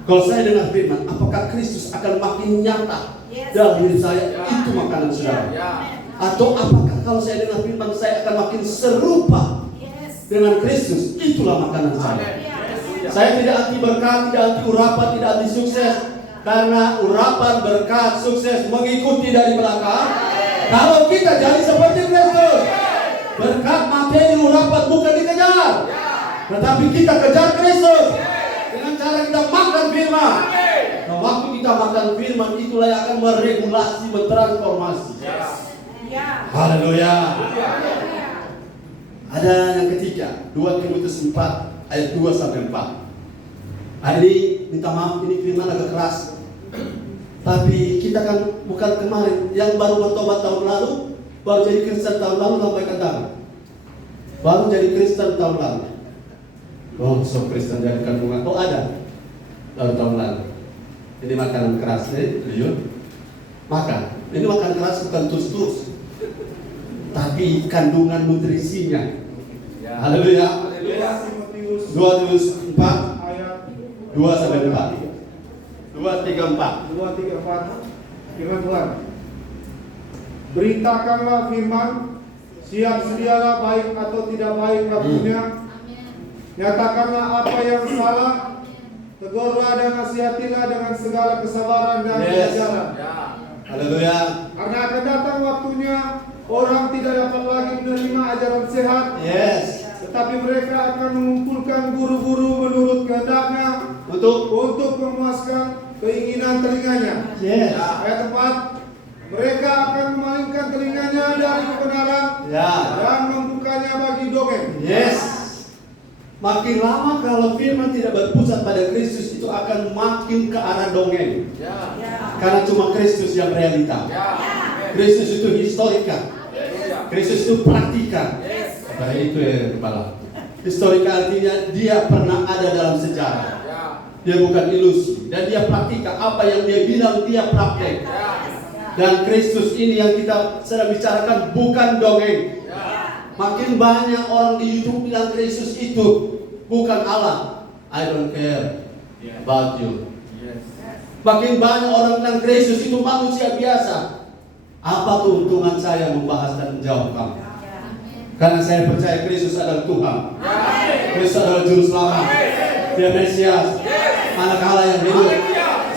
Kalau saya dengar firman, apakah Kristus akan makin nyata dalam hidup saya? Itu makanan saudara. Atau apakah kalau saya dengar firman, saya akan makin serupa dengan Kristus? Itulah makanan saya. Saya tidak anti berkat, tidak anti urapan, tidak anti sukses. Karena urapan, berkat, sukses mengikuti dari belakang. Kalau kita jadi seperti Kristus, berkat, materi, urapan bukan dikejar, tetapi kita kejar Kristus dengan cara kita makan firman. Nah, waktu kita makan firman, itulah yang akan meregulasi, mentransformasi. Haleluya. Ada yang ketiga, 2 Timotius 4 ayat 2-4. Hari ini minta maaf, ini firman agak keras. Tapi kita kan bukan kemarin yang baru bertobat tahun lalu, baru jadi Kristen tahun lalu, lambaikan tangan. Baru jadi Kristen tahun lalu. Oh, so Kristen jadi kandungan. Oh, ada. Baru tahun lalu. Ini makanan keras nih, lihat. Makan. Ini makanan keras bukan terus-terus, tapi kandungan nutrisinya. Haleluya. 2 Timotius 4 ayat 2-4. 2-3-4. Firman Tuhan. Beritakanlah firman, siap sedialah baik atau tidak baik waktunya. Nyatakanlah apa yang salah, tegurlah dan nasihatilah dengan segala kesabaran dan keajaran. Haleluya. Karena akan datang waktunya orang tidak dapat lagi menerima ajaran sehat. Tetapi mereka akan mengumpulkan guru-guru menurut kehendaknya untuk memuaskan keinginan telinganya. Ayat 4. Mereka akan memalingkan telinganya dari kebenaran dan membukanya bagi dongeng. Makin lama kalau firman tidak berpusat pada Kristus, itu akan makin ke arah dongeng. Karena cuma Kristus yang realita. Kristus itu historika. Kristus itu praktika. Karena itu ya kepala. Historika artinya dia pernah ada dalam sejarah. Dia bukan ilusi. Dan dia praktika. Apa yang dia bilang dia praktek. Dan Kristus ini yang kita sedang bicarakan bukan dongeng. Makin banyak orang di YouTube bilang Kristus itu bukan Allah. I don't care about you. Makin banyak orang bilang Kristus itu manusia biasa. Apa keuntungan saya membahas dan menjawab kamu? Karena saya percaya Kristus adalah Tuhan. Kristus adalah Juru Selamat. Dia Mesias, Anak Allah yang hidup.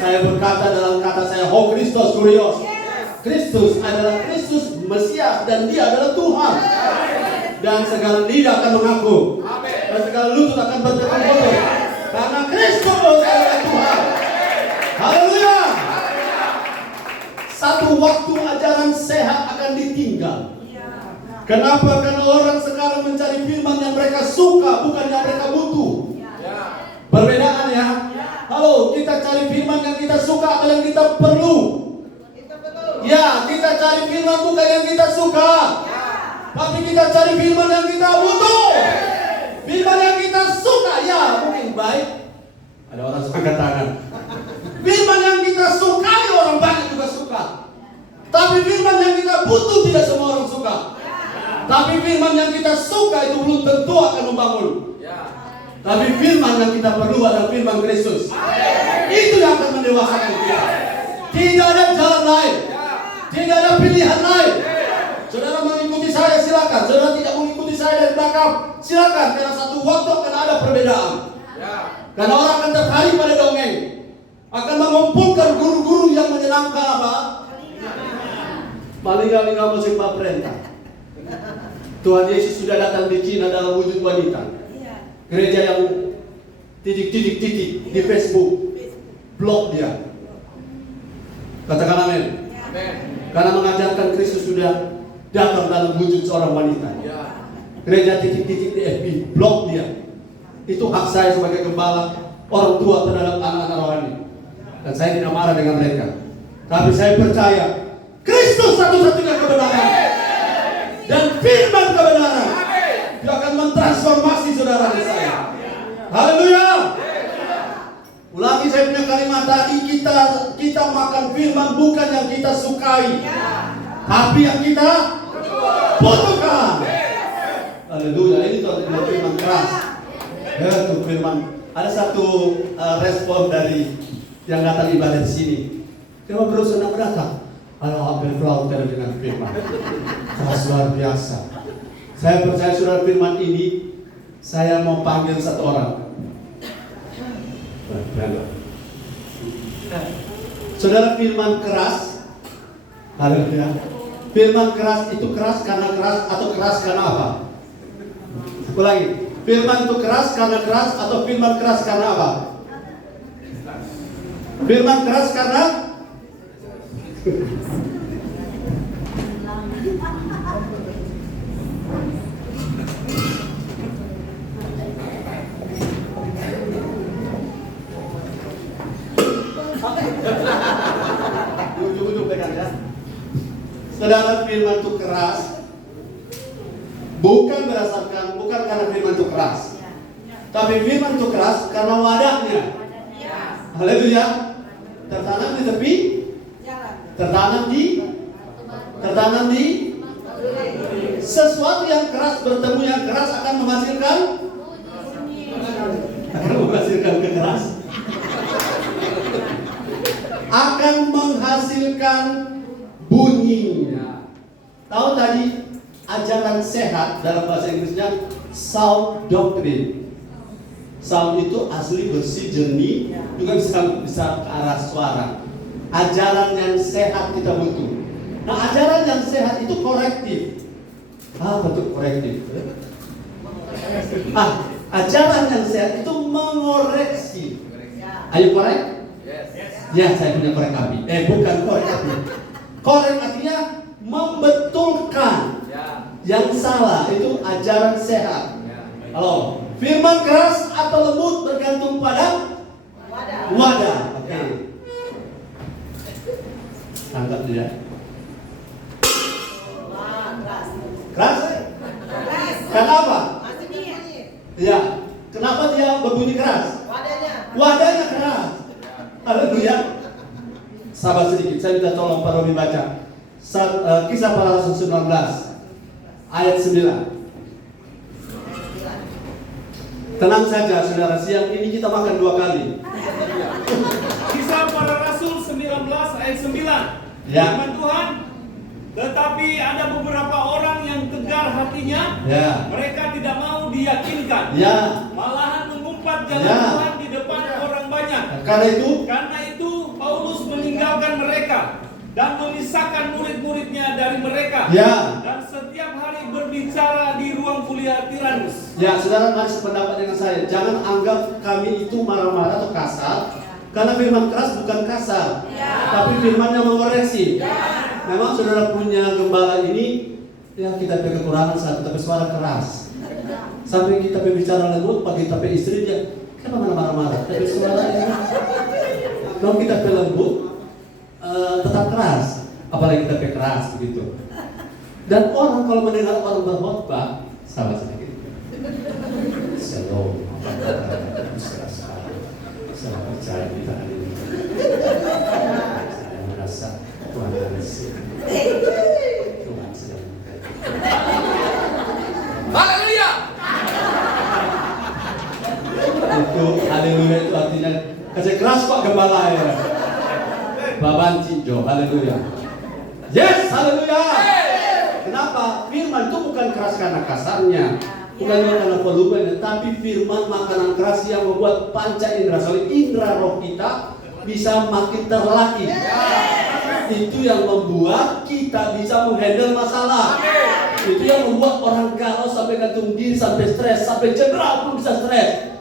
Saya berkata dalam kata saya, Ho Christos Kurios. Kristus adalah Kristus Mesias dan dia adalah Tuhan. Dan segala lidah akan mengaku, dan segala lutut akan bertekad kotor, karena Kristus adalah Tuhan. Haleluya. Satu waktu ajaran sehat akan ditinggal. Kenapa? Karena orang sekarang mencari firman yang mereka suka, bukan yang mereka butuh. Perbedaan ya. Halo, kita cari firman yang kita suka atau yang kita perlu? Ya, kita cari firman bukan yang kita suka, tapi kita cari firman yang kita butuh. Firman yang kita suka, ya mungkin baik. Ada orang suka angkat tangan. Firman yang kita sukai orang banyak juga suka. Tapi firman yang kita butuh tidak semua orang suka. Tapi firman yang kita suka itu belum tentu akan membangun. Tapi firman yang kita perlu adalah firman Kristus. Itu yang akan mendewasakan kita. Tidak ada jalan lain. Tidak ada pilihan lain. Saudara mengikuti saya silakan. Saudara tidak mengikuti saya dari belakang silakan. Karena satu waktu akan ada perbedaan. Karena orang akan tertarik pada dongeng. Akan mengumpulkan guru-guru yang menyenangkan apa? Malinga-linga musik Pak Perintah. Tuhan Yesus sudah datang di Cina dalam wujud wanita. Gereja yang titik-titik di Facebook, blog dia. Katakan amin. Karena mengajarkan Kristus sudah datang dalam wujud seorang wanita. Gereja titik-titik di FB, blog dia. Itu hak saya sebagai gembala, orang tua terhadap anak-anak rohani. Dan saya tidak marah dengan mereka. Tapi saya percaya Kristus satu-satunya kebenaran. Dan firman kebenaran dia akan mentransformasi saudara dan saya. Haleluya. Ulangi saya punya kalimat tadi, kita makan firman bukan yang kita sukai, tapi yang kita butuhkan. Haleluya. Ini tuh firman keras. Ya, itu firman. Ada satu respon dari yang datang ibadah di sini. Coba bro, senang datang. Kalau ambil flauter dengan firman, keras luar biasa. Saya percaya saudara firman ini, saya mau panggil satu orang. Saudara firman keras, haleluya. Firman keras itu keras karena keras atau keras karena apa? Ulangi. Firman itu keras karena keras atau firman keras karena apa? Firman keras karena saudara firman itu keras bukan karena firman itu keras, tapi firman itu keras karena wadahnya. Haleluya. Tertanam di tepi, tertanam di sesuatu yang keras bertemu yang keras akan menghasilkan kekeras, akan menghasilkan bunyi. Tahu tadi ajaran sehat dalam bahasa Inggrisnya sound doctrine. Sound itu asli bersih, jernih, juga bisa ke arah suara. Ajaran yang sehat kita butuh. Nah, ajaran yang sehat itu korektif. Betul, korektif. Ajaran yang sehat itu mengoreksi. Ayo korek? Ya, saya punya korek api. Bukan korek api. Korek artinya membetulkan yang salah. Itu ajaran sehat. Halo. Firman keras atau lembut bergantung pada wadah. Oke. Tangkap dia. Keras? Kenapa? Ya. Kenapa dia berbunyi keras? Wadahnya keras. Haleluya. Sabar sedikit, saya minta tolong Pak Robi baca Kisah Para Rasul 19 ayat 9. Tenang saja saudara, siang ini kita makan 2 kali. Kisah Para Rasul 19 ayat 9. Ya. Firman Tuhan, tetapi ada beberapa orang yang tegar hatinya, mereka tidak mau diyakinkan, malahan mengumpat jalan Tuhan di depan orang banyak. Karena itu Paulus meninggalkan mereka dan memisahkan murid-muridnya dari mereka, dan setiap hari berbicara di ruang kuliah Tiranus. Ya, saudara mari sependapat dengan saya. Jangan anggap kami itu marah-marah atau kasar, karena firman keras bukan kasar, tapi firman yang mengoreksi. Memang saudara punya gembala ini, ya kita punya kekurangan satu, tapi suara keras. Sampai kita berbicara lembut, pagi tapi istri dia, kenapa marah-marah? Tapi suaranya, kalau kita lembut, tetap keras. apalagi kita keras begitu. Dan orang kalau mendengar orang berkhotbah, salah sedikit. Shalom, saya percaya kita hari ini. Saya merasa Tuhan kasih. Tuhan sedang memberkati. Haleluya. Itu haleluya itu artinya kasih keras Pak Gembala ya. Baban Cinjo, haleluya. Yes, haleluya. Kenapa? Firman itu bukan keras karena kasarnya, bukan karena volumenya, tapi firman makanan keras yang membuat panca indera, soalnya indera roh kita bisa makin terlatih. Itu yang membuat kita bisa menghandle masalah. Itu yang membuat orang galau sampai gantung diri, sampai stres, sampai cedera pun bisa stres.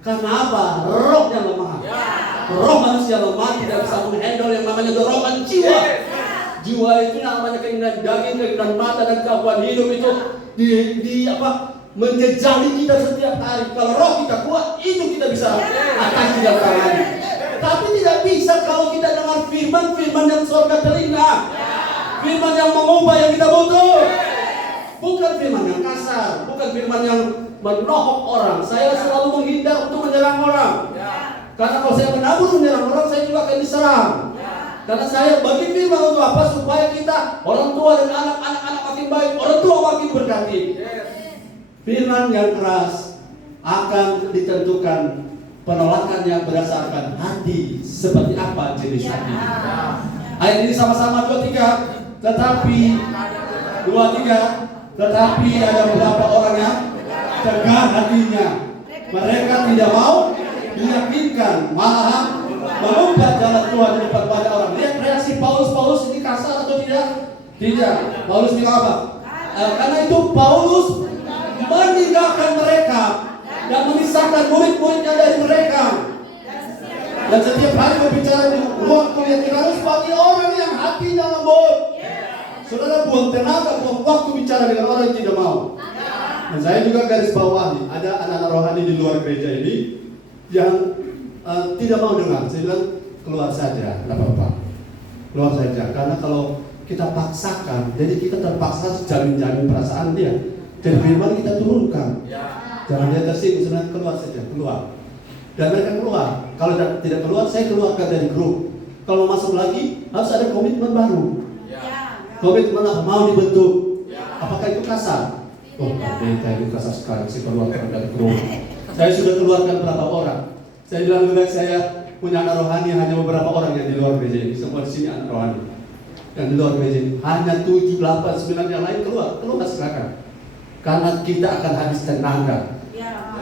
Karena apa? Rohnya lemah. Roh manusia lemah tidak bisa menghandle yang namanya dorongan jiwa. Jiwa itu namanya keinginan daging, keinginan mata dan keakuan hidup itu menjejali kita setiap hari. Kalau roh kita kuat, itu kita bisa atasi dan tangani. Tapi tidak bisa kalau kita dengar firman yang surga telinga, firman yang mengubah yang kita butuh. Bukan firman yang kasar, bukan firman yang menohok orang. Saya selalu menghindar untuk menyerang orang. Karena kalau saya menabur menyerang orang, saya juga akan diserang. Karena saya bagi firman untuk apa? Supaya kita, orang tua dan anak-anak makin baik, orang tua makin berkati. Firman yang keras akan ditentukan penolakannya berdasarkan hati seperti apa jenis hati. Ayat ini sama-sama 2-3. Tetapi ada beberapa orang yang tegar hatinya. Mereka tidak mau diyakinkan, malahan mengumpat jalan Tuhan di depan banyak orang. Lihat reaksi Paulus ini kasar atau tidak? Tidak. Paulus bilang apa? Karena itu Paulus meninggalkan mereka dan memisahkan murid-muridnya dari mereka. Dan setiap hari berbicara di ruang kuliah Tiranus bagi orang yang hatinya lembut. Saudara, buang tenaga, buang waktu bicara dengan orang yang tidak mau. Dan saya juga garis bawahi, ada anak-anak rohani di luar gereja ini yang tidak mau dengar. Saya bilang keluar saja, tidak apa-apa. Keluar saja, karena kalau kita paksakan, jadi kita terpaksa jamin-jamin perasaan dia. Dan firman kita turunkan. Jangan dia tersinggung, sebenarnya keluar saja, keluar. Dan mereka keluar. Kalau tidak keluar, saya keluarkan dari grup. Kalau masuk lagi, harus ada komitmen baru. Komitmen apa? Mau dibentuk. Apakah itu kasar? Oh, mereka itu kasar sekali. Saya keluarkan dari grup. Saya sudah keluarkan berapa orang. Saya bilang juga saya punya anak rohani hanya beberapa orang yang di luar gereja ini. Semua di sini anak rohani. Yang di luar gereja ini hanya 7, 8, 9 yang lain keluar silakan. Karena kita akan habis tenaga.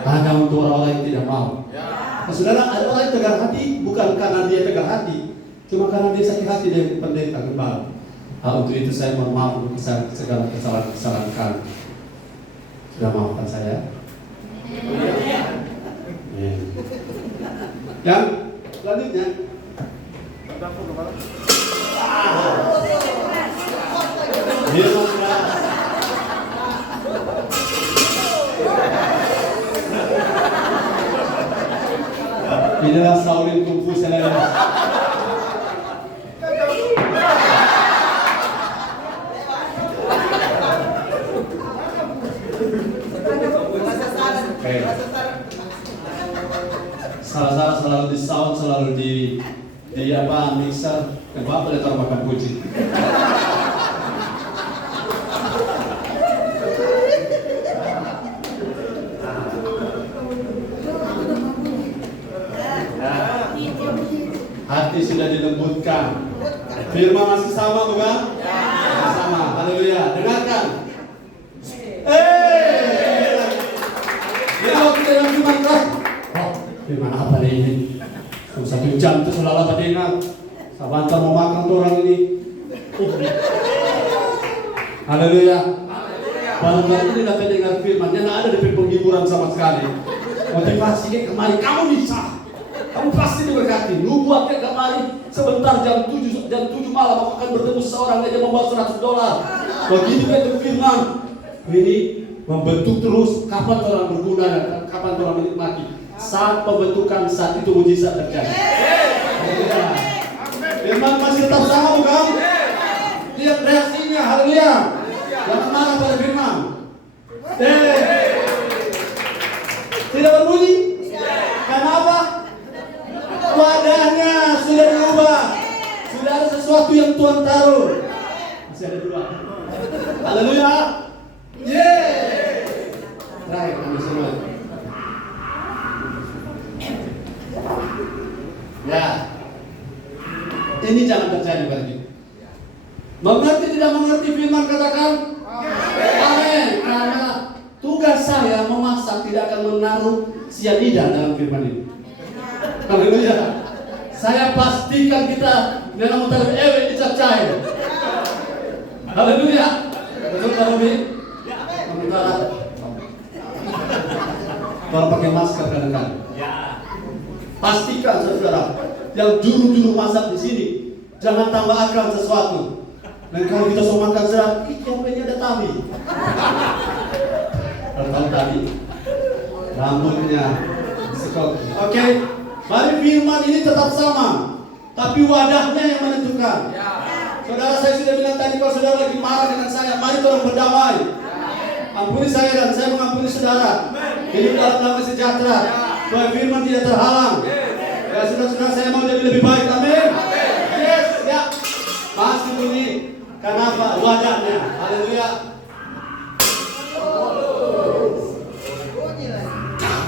Hanya untuk orang-orang yang tidak mau. Nah, saudara, ada orang yang tegar hati bukan karena dia tegar hati, cuma karena dia sakit hati dia pendeta gembala. Untuk itu saya mohon maaf untuk segala kesalahan kami. Sudah maafkan saya? Yang selanjutnya, inilah Shaolin Kung Fu saya. Salah selalu di sound, selalu di mixer, kenapa boleh taruh makan puji. Hati sudah dilembutkan. Firman masih sama bukan? Masih sama. Haleluya. Dengarkan. Dia waktu dengan firman kan? Oh, firman apa ini? 1 jam itu selalu apa dengar? Sabantar mau makan tuh orang ini. Haleluya. Barang-barang ini dapat dengar firman. Yang ada di penghiburan sama sekali. Motivasinya kembali. Kamu bisa. Kamu pasti diberkati. Lu buatnya kemari sebentar jam 7 malam aku akan bertemu seseorang dia membawa $100. Begitu itu firman. Ini membentuk terus kapan orang berguna dan kapan orang menikmati. Saat pembentukan saat itu mujizat terjadi. Firman masih tetap sama bukan? lihat reaksinya. Haleluya. Jangan marah pada firman. Tidak berbunyi? Kenapa? Wadahnya sudah berubah. Sudah ada sesuatu yang Tuhan taruh. Masih ada dua. Haleluya. Terakhir kami semua. Ya. Ini jangan terjadi bagi. Mengerti tidak mengerti firman katakan amin. Karena tugas saya memasak tidak akan menaruh sianida dalam firman ini. Haleluya. Saya pastikan kita dalam mutar ewe dicacai. Haleluya. Betul tak Robi? Sementara kalau pakai masker kadang-kadang. Pastikan saudara yang juru-juru masak di sini jangan tambahkan sesuatu. Dan kalau kita mau makan sedap, ini ada tali. Tahu tali? Rambutnya sekok. Oke, mari firman ini tetap sama, tapi wadahnya yang menentukan. Saudara, saya sudah bilang tadi, kalau saudara lagi marah dengan saya, mari tolong berdamai. Ampuni saya dan saya mengampuni saudara. Hidup dalam damai sejahtera. Bahwa firman tidak terhalang. Ya, saudara-saudara, saya mau jadi lebih baik. Amin. Yes, ya. Masih bunyi. Kenapa? Wadahnya. Haleluya.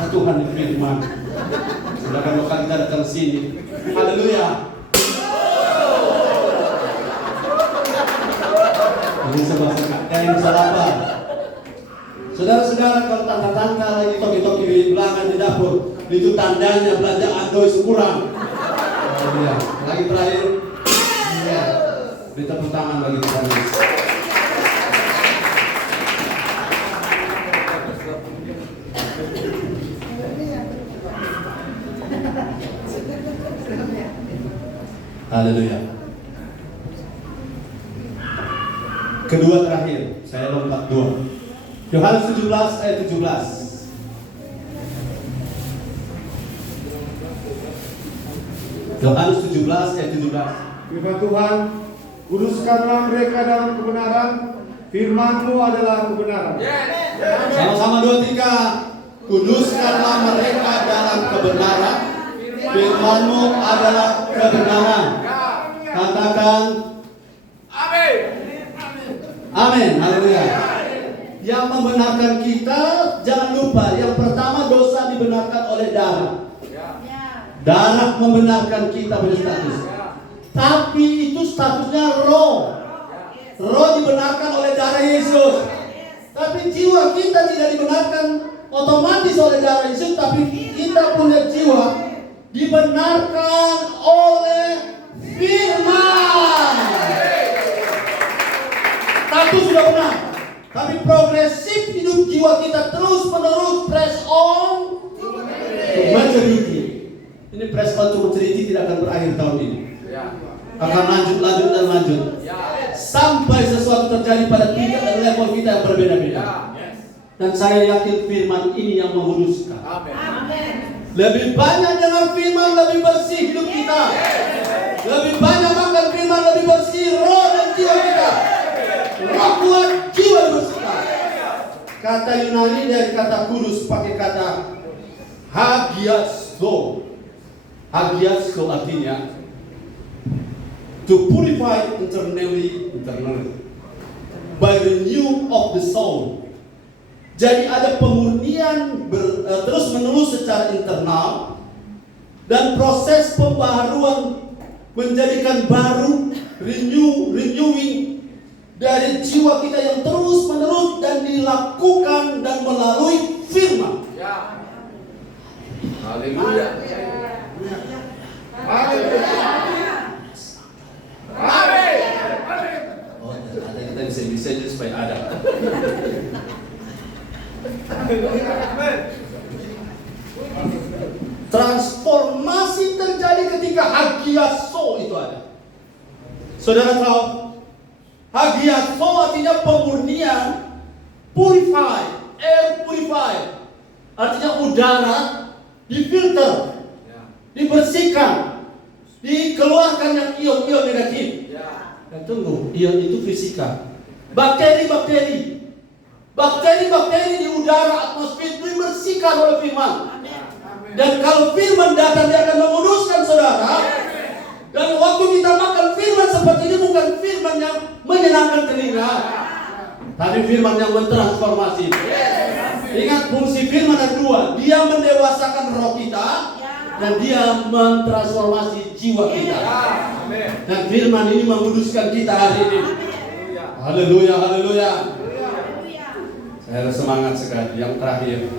Tuhan firman. Sedangkan lokal kita datang sini. Haleluya. Ini sebuah yang salah apa? Saudara-saudara, kalau tante-tante lagi toki-toki di belakang di dapur, itu tandanya belanjaan dois kurang. Haleluya. Lagi terakhir. Ya. Beri tepuk tangan bagi Tuhan Yesus. Haleluya. Kedua terakhir, saya lompat dua. Yohanes 17 ayat 17. Yohanes 17 ayat 17. Firman Tuhan, kuduskanlah mereka dalam kebenaran, firman-Mu adalah kebenaran. Sama-sama 2, 3. Kuduskanlah mereka dalam kebenaran, firman-Mu adalah kebenaran. Katakan amin. Amin. Haleluya. Yang membenarkan kita, jangan lupa, yang pertama dosa dibenarkan oleh darah. Darah membenarkan kita punya status. Tapi itu statusnya roh. Roh dibenarkan oleh darah Yesus. Tapi jiwa kita tidak dibenarkan otomatis oleh darah Yesus, tapi kita punya jiwa dibenarkan oleh firman. Status sudah benar, tapi progresif hidup jiwa kita terus menerus press on to maturity. Ini press on to maturity tidak akan berakhir tahun ini. Akan lanjut sampai sesuatu terjadi pada tingkat dan level kita yang berbeda-beda. Dan saya yakin firman ini yang menguduskan. Lebih banyak dengan firman, lebih bersih hidup kita. Lebih banyak makan firman, lebih bersih roh dan jiwa kita. Roh kuat, jiwa bersihkan. Kata Yunani dari kata kudus pakai kata hagiaso. Hagiaso artinya to purify internally by renew of the soul. Jadi ada pemurnian terus menerus secara internal dan proses pembaharuan menjadikan baru renewing dari jiwa kita yang terus menerus dan dilakukan dan melalui firman. Haleluya. Oh, ada kita bisa jadi supaya ada. Transformasi terjadi ketika hagiaso itu ada. Saudara tahu, hagiaso artinya pemurnian, purify, air purify. Artinya udara difilter, dibersihkan, dikeluarkan yang ion-ion negatif. Tunggu, ion itu fisika. Bakteri-bakteri di udara atmosfer itu dibersihkan oleh firman. Dan kalau firman datang, dia akan menguduskan saudara. Dan waktu kita makan firman seperti ini, bukan firman yang menyenangkan telinga, tapi firman yang mentransformasi. Ingat, fungsi firman ada dua. Dia mendewasakan roh kita, dan dia mentransformasi jiwa kita. Dan firman ini menguduskan kita hari ini. Haleluya, haleluya. Saya semangat sekali. Yang terakhir,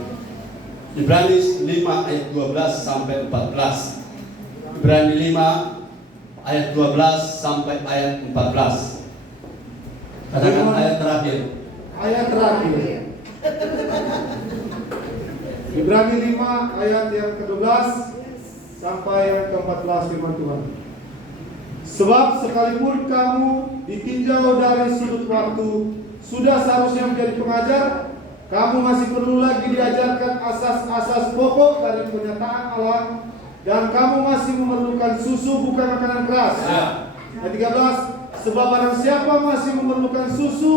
Ibrani 5 ayat 12 sampai 14. Ibrani 5 ayat 12 sampai ayat 14. Katakan ayat terakhir. Ayat terakhir. Ibrani 5 ayat yang ke-12 sampai yang ke-14 firman Tuhan. Sebab sekalipun kamu ditinjau dari sudut waktu, sudah seharusnya menjadi pengajar, kamu masih perlu lagi diajarkan asas-asas pokok dari pernyataan Allah, dan kamu masih memerlukan susu, bukan makanan keras. Ayat 13, sebab barang siapa masih memerlukan susu,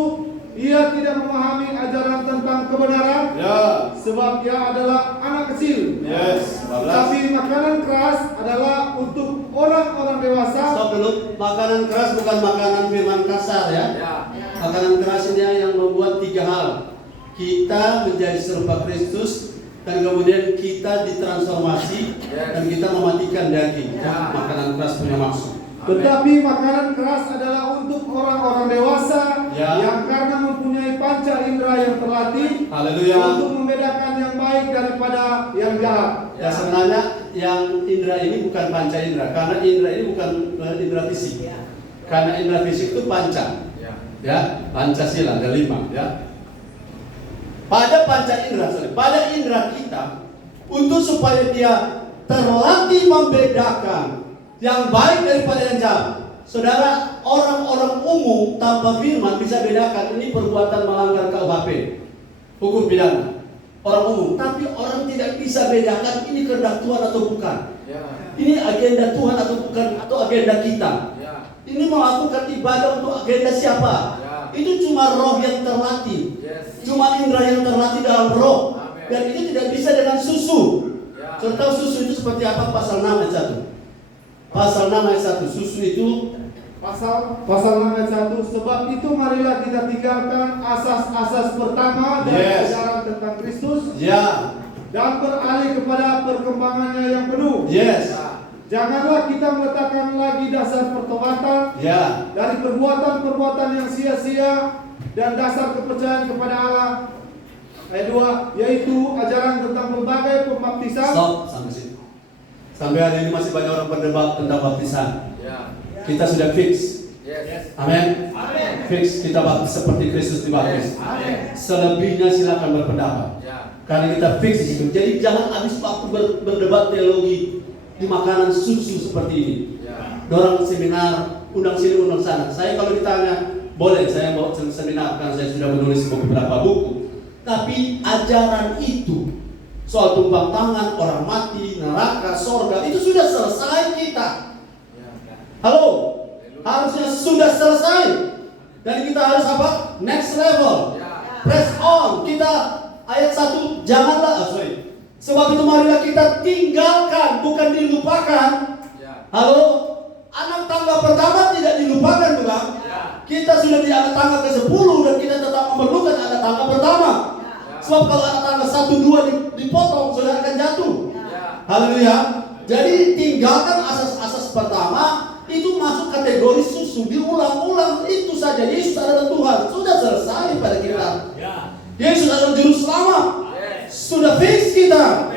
ia tidak memahami ajaran tentang kebenaran, sebab ia adalah anak kecil. Tapi makanan keras adalah untuk orang-orang dewasa. Stop dulu. Makanan keras bukan makanan firman kasar ya. Makanan keras ini yang membuat 3 hal. Kita menjadi serupa Kristus, dan kemudian kita ditransformasi, dan kita mematikan daging. Makanan keras punya maksud. Tetapi makanan keras adalah untuk orang-orang dewasa yang karena mempunyai panca indera yang terlatih, untuk membedakan yang baik daripada yang jahat. Ya, sebenarnya yang indera ini bukan panca indera, karena indera ini bukan indera fisik. Karena indera fisik itu panca. Ya, Pancasila ada 5 ya. Pada panca indera, pada indera kita, untuk supaya dia terlatih membedakan yang baik daripada yang jahat. Saudara, orang-orang umum tanpa firman bisa bedakan ini perbuatan melanggar KUHP, hukum pidana. Orang umum, tapi orang tidak bisa bedakan ini kehendak Tuhan atau bukan. Ini agenda Tuhan atau bukan, atau agenda kita. Ini melakukan ibadah untuk agenda siapa? Itu cuma roh yang terlatih, cuma indera yang terlatih dalam roh. Dan itu tidak bisa dengan susu. Contoh susu itu seperti apa? Pasal 6 ayat 1. Pasal 6 ayat 1, susu itu Pasal 6 ayat 1, sebab itu marilah kita tinggalkan asas-asas pertama dari ajaran tentang Kristus, dan beralih kepada perkembangannya yang penuh. Janganlah kita meletakkan lagi dasar pertobatan dari perbuatan-perbuatan yang sia-sia dan dasar kepercayaan kepada Allah. Ayat 2, yaitu ajaran tentang berbagai pembaptisan. Stop sampai sini. Sampai hari ini masih banyak orang berdebat tentang baptisan. Kita sudah fix. Amin. Fix kita baptis seperti Kristus dibaptis. Selebihnya silakan berpendapat. Karena kita fix di situ. Jadi jangan habis waktu berdebat teologi di makanan susu seperti ini. Orang seminar, undang sini undang sana. Saya kalau ditanya, boleh saya bawa seminar karena saya sudah menulis beberapa buku. Tapi ajaran itu soal tumpang tangan, orang mati, neraka, sorga, itu sudah selesai kita. Halo, harusnya sudah selesai. Dan kita harus apa? Next level. Press on. Kita ayat 1, janganlah, sebab itu marilah kita tinggalkan, bukan dilupakan. Halo, anak tangga pertama tidak dilupakan, bukan? Kita sudah di anak tangga ke-10 dan kita tetap memerlukan anak tangga pertama. Sebab kalau anak tangga 1, 2 dipotong, saudara akan jatuh. Haleluya. Jadi tinggalkan asas-asas pertama, itu masuk kategori susu, diulang-ulang itu saja. Yesus adalah Tuhan, sudah selesai pada kita. Yesus adalah juru selamat, sudah fix kita,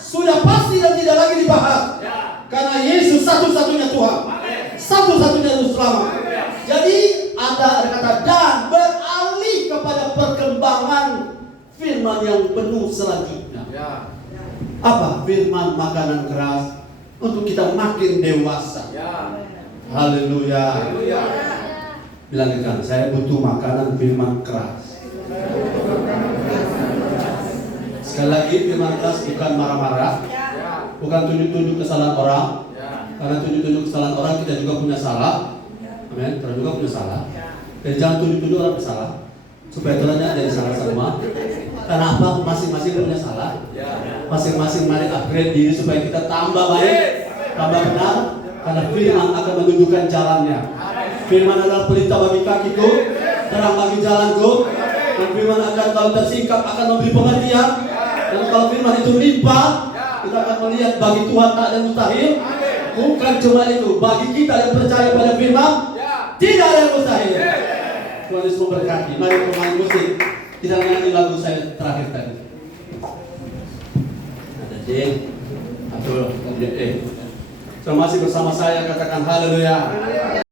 sudah pasti dan tidak lagi dibahas. Karena Yesus satu-satunya Tuhan, satu-satunya juru selamat. Jadi ada kata dan beralih kepada perkembangan firman yang penuh selanjutnya. Apa? Firman makanan keras untuk kita makin dewasa. Haleluya. Bilang kan, saya butuh makanan firman keras. Sekali lagi, firman keras bukan marah-marah, bukan tunjuk-tunjuk kesalahan orang. Karena tunjuk-tunjuk kesalahan orang kita juga punya salah. Amin. Tuhan juga punya salah. Dan jangan tuduh-tuduh orang bersalah, supaya Tuhannya jadi salah semua. Karena apa? Masing-masing punya salah. Masing-masing mari upgrade diri supaya kita tambah baik, tambah benar. Karena firman akan menunjukkan jalannya. Firman adalah pelita bagi kakiku, terang bagi jalanku. Dan firman akan kalau tersingkap akan memberi pengertian. Dan kalau firman itu limpah, kita akan melihat bagi Tuhan tak ada mustahil. Bukan cuma itu, bagi kita yang percaya pada firman, tidak ada yang mustahil. Tuhan Yesus memberkati. Mari pemain musik kita nyanyi lagu saya terakhir tadi. Ada Jeng atau masih bersama saya, katakan haleluya.